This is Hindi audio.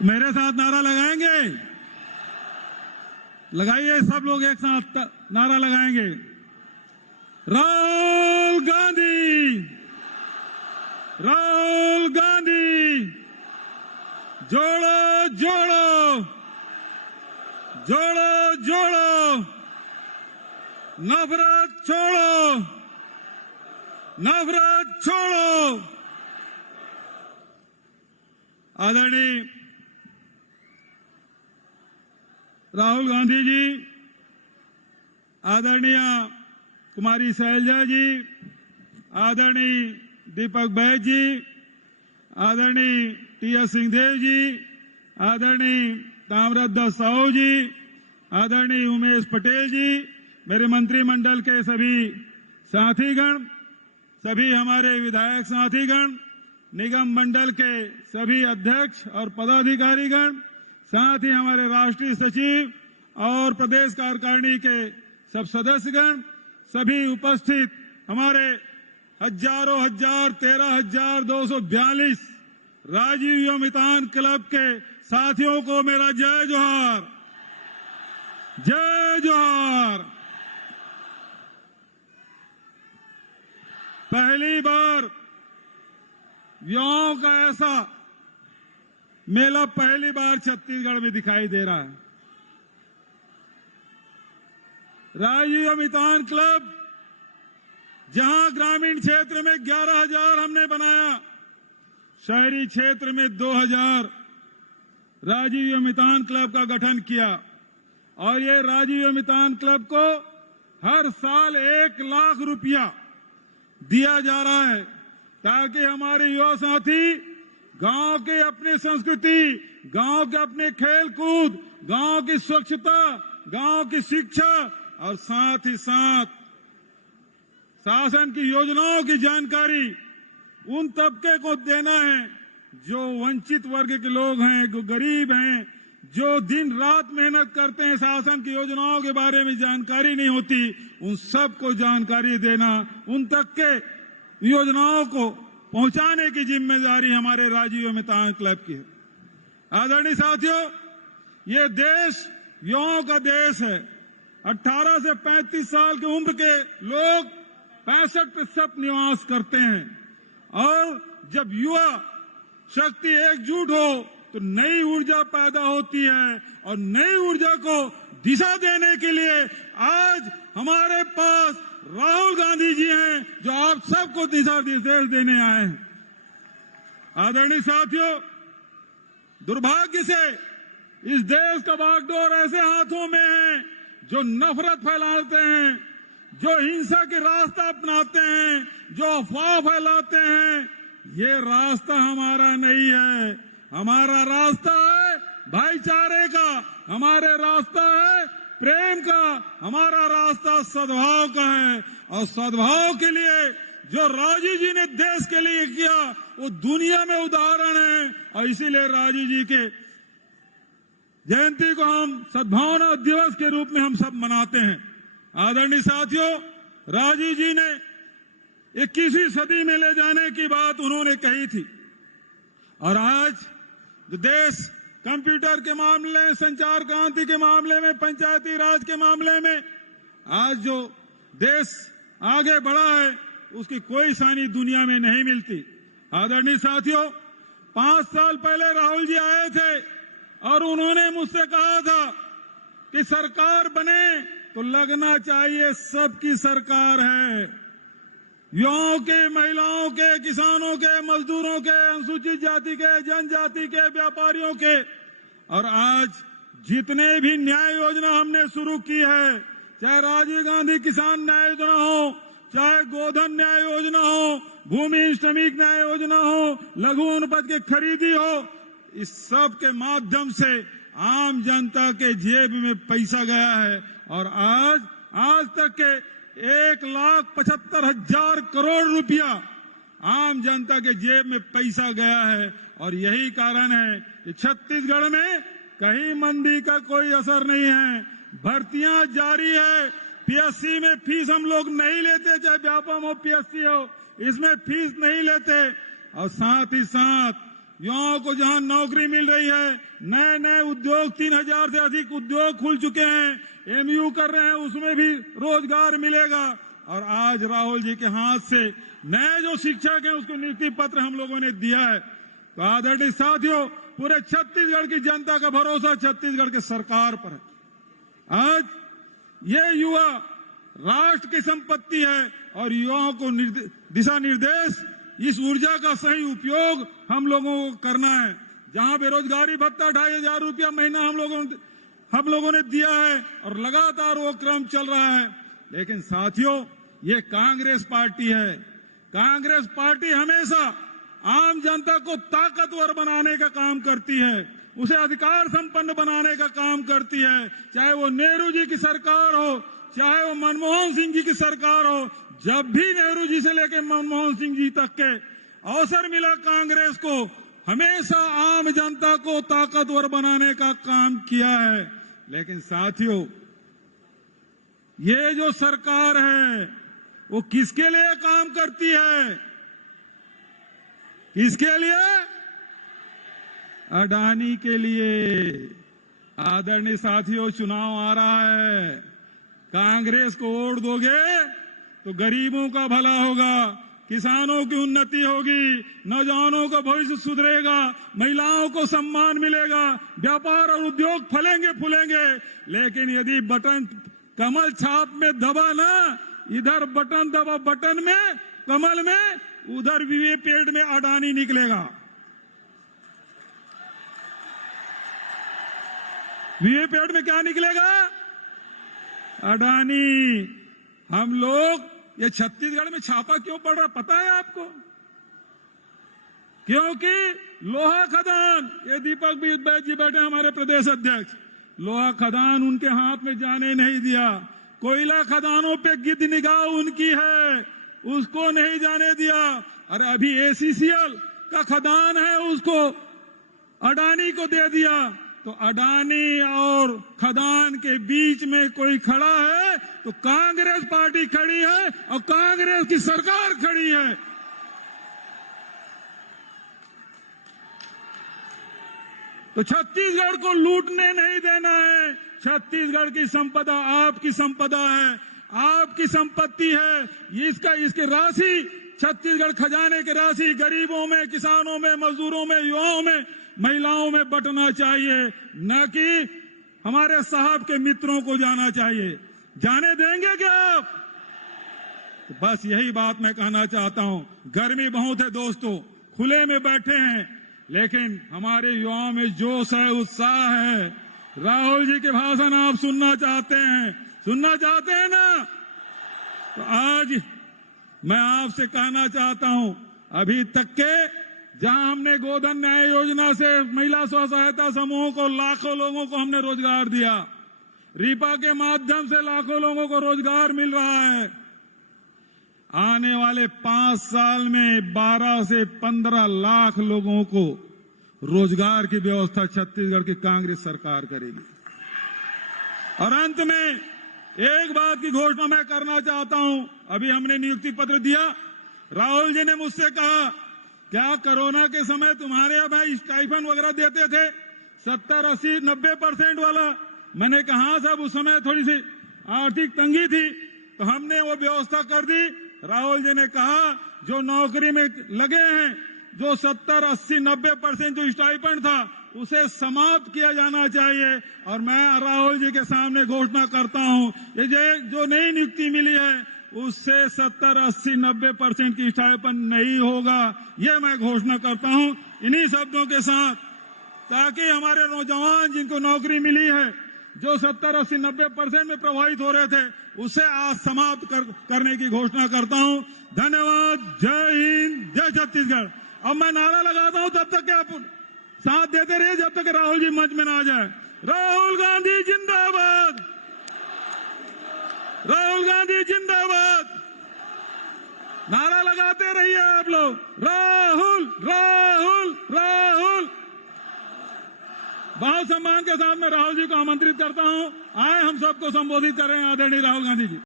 मेरे साथ नारा लगाएंगे? लगाइए, सब लोग एक साथ नारा लगाएंगे। राहुल गांधी, राहुल गांधी, जोड़ो जोड़ो, जोड़ो जोड़ो, नफरत छोड़ो, नफरत छोड़ो। आदरणीय राहुल गांधी जी, आदरणीय कुमारी शैलजा जी, आदरणीय दीपक बैज जी, आदरणीय टी.एस. सिंहदेव जी, आदरणीय ताम्रध्वज साहू जी, आदरणीय उमेश पटेल जी, मेरे मंत्रिमंडल के सभी साथीगण, सभी हमारे विधायक साथीगण, निगम मंडल के सभी अध्यक्ष और पदाधिकारीगण, साथ ही हमारे राष्ट्रीय सचिव और प्रदेश कार्यकारिणी के सब सदस्यगण, सभी उपस्थित हमारे हजारों हजार 13,242 राजीव युवा मितान क्लब के साथियों को मेरा जय जोहार, जय जोहार। पहली बार युवाओं का ऐसा मेला पहली बार छत्तीसगढ़ में दिखाई दे रहा है। राजीव मितान क्लब, जहां ग्रामीण क्षेत्र में 11,000 हमने बनाया, शहरी क्षेत्र में 2,000 राजीव मितान क्लब का गठन किया। और ये राजीव मितान क्लब को हर साल 1 लाख रुपया दिया जा रहा है, ताकि हमारे युवा साथी गांव की अपनी संस्कृति, गांव के अपने खेल कूद, गांव की स्वच्छता, गांव की शिक्षा और साथ ही साथ शासन की योजनाओं की जानकारी उन तबके को देना है जो वंचित वर्ग के लोग हैं, जो गरीब हैं, जो दिन रात मेहनत करते हैं, शासन की योजनाओं के बारे में जानकारी नहीं होती, उन सबको जानकारी देना, उन तक के योजनाओं को पहुंचाने की जिम्मेदारी हमारे राजीव मितान क्लब की है। आदरणीय साथियों, ये देश युवाओं का देश है। 18 से 35 साल की उम्र के लोग 65% निवास करते हैं। और जब युवा शक्ति एकजुट हो तो नई ऊर्जा पैदा होती है, और नई ऊर्जा को दिशा देने के लिए आज हमारे पास राहुल गांधी जी हैं, जो आप सबको दिशा निर्देश देने आए हैं। आदरणीय साथियों, दुर्भाग्य से इस देश का बागडोर ऐसे हाथों में है जो नफरत फैलाते हैं, जो हिंसा के रास्ता अपनाते हैं, जो अफवाह फैलाते हैं। ये रास्ता हमारा नहीं है। हमारा रास्ता है भाईचारे का, हमारे रास्ता है प्रेम का, हमारा रास्ता सद्भाव का है। और सद्भाव के लिए जो राजीव जी ने देश के लिए किया, वो दुनिया में उदाहरण है। और इसीलिए राजीव जी के जयंती को हम सद्भावना दिवस के रूप में हम सब मनाते हैं। आदरणीय साथियों, राजीव जी ने 21वीं सदी में ले जाने की बात उन्होंने कही थी। और आज जो देश कंप्यूटर के मामले, संचार क्रांति के मामले में, पंचायती राज के मामले में आज जो देश आगे बढ़ा है, उसकी कोई सानी दुनिया में नहीं मिलती। आदरणीय साथियों, 5 साल पहले राहुल जी आए थे और उन्होंने मुझसे कहा था कि सरकार बने तो लगना चाहिए सबकी सरकार है, युवाओं के, महिलाओं के, किसानों के, मजदूरों के, अनुसूचित जाति के, जनजाति के, व्यापारियों के। और आज जितने भी न्याय योजना हमने शुरू की है, चाहे राजीव गांधी किसान न्याय योजना हो, चाहे गोधन न्याय योजना हो, भूमि श्रमिक न्याय योजना हो, लघु अनुपज की खरीदी हो, इस सब के माध्यम से आम जनता के जेब में पैसा गया है। और आज तक के 1,75,000 करोड़ रुपया आम जनता के जेब में पैसा गया है। और यही कारण है कि छत्तीसगढ़ में कहीं मंदी का कोई असर नहीं है। भर्तियां जारी है। पीएससी में फीस हम लोग नहीं लेते, चाहे व्यापम हो, पीएससी हो, इसमें फीस नहीं लेते। और साथ ही साथ युवाओं को जहां नौकरी मिल रही है, नए नए उद्योग 3000 से अधिक उद्योग खुल चुके हैं, एमयू कर रहे हैं, उसमें भी रोजगार मिलेगा। और आज राहुल जी के हाथ से नए जो शिक्षक हैं उसको नियुक्ति पत्र हम लोगों ने दिया है। तो आदरणीय साथियों, पूरे छत्तीसगढ़ की जनता का भरोसा छत्तीसगढ़ की सरकार पर है। आज ये युवा राष्ट्र की संपत्ति है और युवाओं को दिशा निर्देश, इस ऊर्जा का सही उपयोग हम लोगों को करना है। जहां बेरोजगारी भत्ता 2500 रुपया महीना हम लोगों ने दिया है और लगातार वो क्रम चल रहा है। लेकिन साथियों, ये कांग्रेस पार्टी है। कांग्रेस पार्टी हमेशा आम जनता को ताकतवर बनाने का काम करती है, उसे अधिकार संपन्न बनाने का काम करती है। चाहे वो नेहरू जी की सरकार हो, चाहे वो मनमोहन सिंह जी की सरकार हो, जब भी नेहरू जी से लेकर मनमोहन सिंह जी तक के अवसर मिला, कांग्रेस को हमेशा आम जनता को ताकतवर बनाने का काम किया है। लेकिन साथियों, ये जो सरकार है वो किसके लिए काम करती है? किसके लिए? अडानी के लिए। आदरणीय साथियों, चुनाव आ रहा है, कांग्रेस को वोट दोगे तो गरीबों का भला होगा, किसानों की उन्नति होगी, नौजवानों का भविष्य सुधरेगा, महिलाओं को सम्मान मिलेगा, व्यापार और उद्योग फलेंगे फूलेंगे। लेकिन यदि बटन कमल छाप में दबा ना, इधर बटन दबा बटन में, कमल में, उधर वीवीपैट में अडानी निकलेगा। वीवीपैट में क्या निकलेगा? अडानी। हम लोग ये छत्तीसगढ़ में छापा क्यों पड़ रहा पता है आपको? क्योंकि लोहा खदान, ये दीपक जी बैठे हमारे प्रदेश अध्यक्ष, लोहा खदान उनके हाथ में जाने नहीं दिया। कोयला खदानों पे गिद्ध निगाह उनकी है, उसको नहीं जाने दिया। और अभी एसीसीएल का खदान है, उसको अडानी को दे दिया। तो अडानी और खदान के बीच में कोई खड़ा है तो कांग्रेस पार्टी खड़ी है और कांग्रेस की सरकार खड़ी है। तो छत्तीसगढ़ को लूटने नहीं देना है। छत्तीसगढ़ की संपदा आपकी संपदा है, आपकी संपत्ति है। इसकी राशि, छत्तीसगढ़ खजाने की राशि गरीबों में, किसानों में, मजदूरों में, युवाओं में, महिलाओं में बंटना चाहिए, न कि हमारे साहब के मित्रों को जाना चाहिए। जाने देंगे क्या आप? तो बस यही बात मैं कहना चाहता हूं। गर्मी बहुत है दोस्तों, खुले में बैठे हैं, लेकिन हमारे युवाओं में जोश है, उत्साह है। राहुल जी के भाषण आप सुनना चाहते हैं ना? तो आज मैं आपसे कहना चाहता हूं, अभी तक के जहां हमने गोधन न्याय योजना से महिला स्व सहायता समूहों को, लाखों लोगों को हमने रोजगार दिया, रीपा के माध्यम से लाखों लोगों को रोजगार मिल रहा है। आने वाले 5 साल में 12 से 15 लाख लोगों को रोजगार की व्यवस्था छत्तीसगढ़ की कांग्रेस सरकार करेगी। और अंत में एक बात की घोषणा मैं करना चाहता हूं। अभी हमने नियुक्ति पत्र दिया, राहुल जी ने मुझसे कहा, क्या कोरोना के समय तुम्हारे यहाँ भाई स्टाइफन वगैरह देते थे 70, 80, 90% वाला? मैंने कहा साहब, उस समय थोड़ी सी आर्थिक तंगी थी तो हमने वो व्यवस्था कर दी। राहुल जी ने कहा, जो नौकरी में लगे हैं, जो 70, 80, 90% जो स्टाइपेंड था उसे समाप्त किया जाना चाहिए। और मैं राहुल जी के सामने घोषणा करता हूं, ये जो नई नियुक्ति मिली है उससे 70, 80, 90% की स्टाइपेंड नहीं होगा, ये मैं घोषणा करता हूं इन्हीं शब्दों के साथ, ताकि हमारे नौजवान जिनको नौकरी मिली है, जो 70, 80, 90% में प्रभावित हो रहे थे, उसे आज समाप्त करने की घोषणा करता हूं। धन्यवाद। जय हिंद, जय छत्तीसगढ़। अब मैं नारा लगाता हूं, तब तक आप साथ देते रहिए, जब तक राहुल जी मंच में ना आ जाए। राहुल गांधी जिंदाबाद, राहुल गांधी जिंदाबाद। नारा लगाते रहिए आप लोग, राहुल राहुल राहुल। बहुत सम्मान के साथ मैं राहुल जी को आमंत्रित करता हूं, आए हम सबको संबोधित करें आदरणीय राहुल गांधी जी।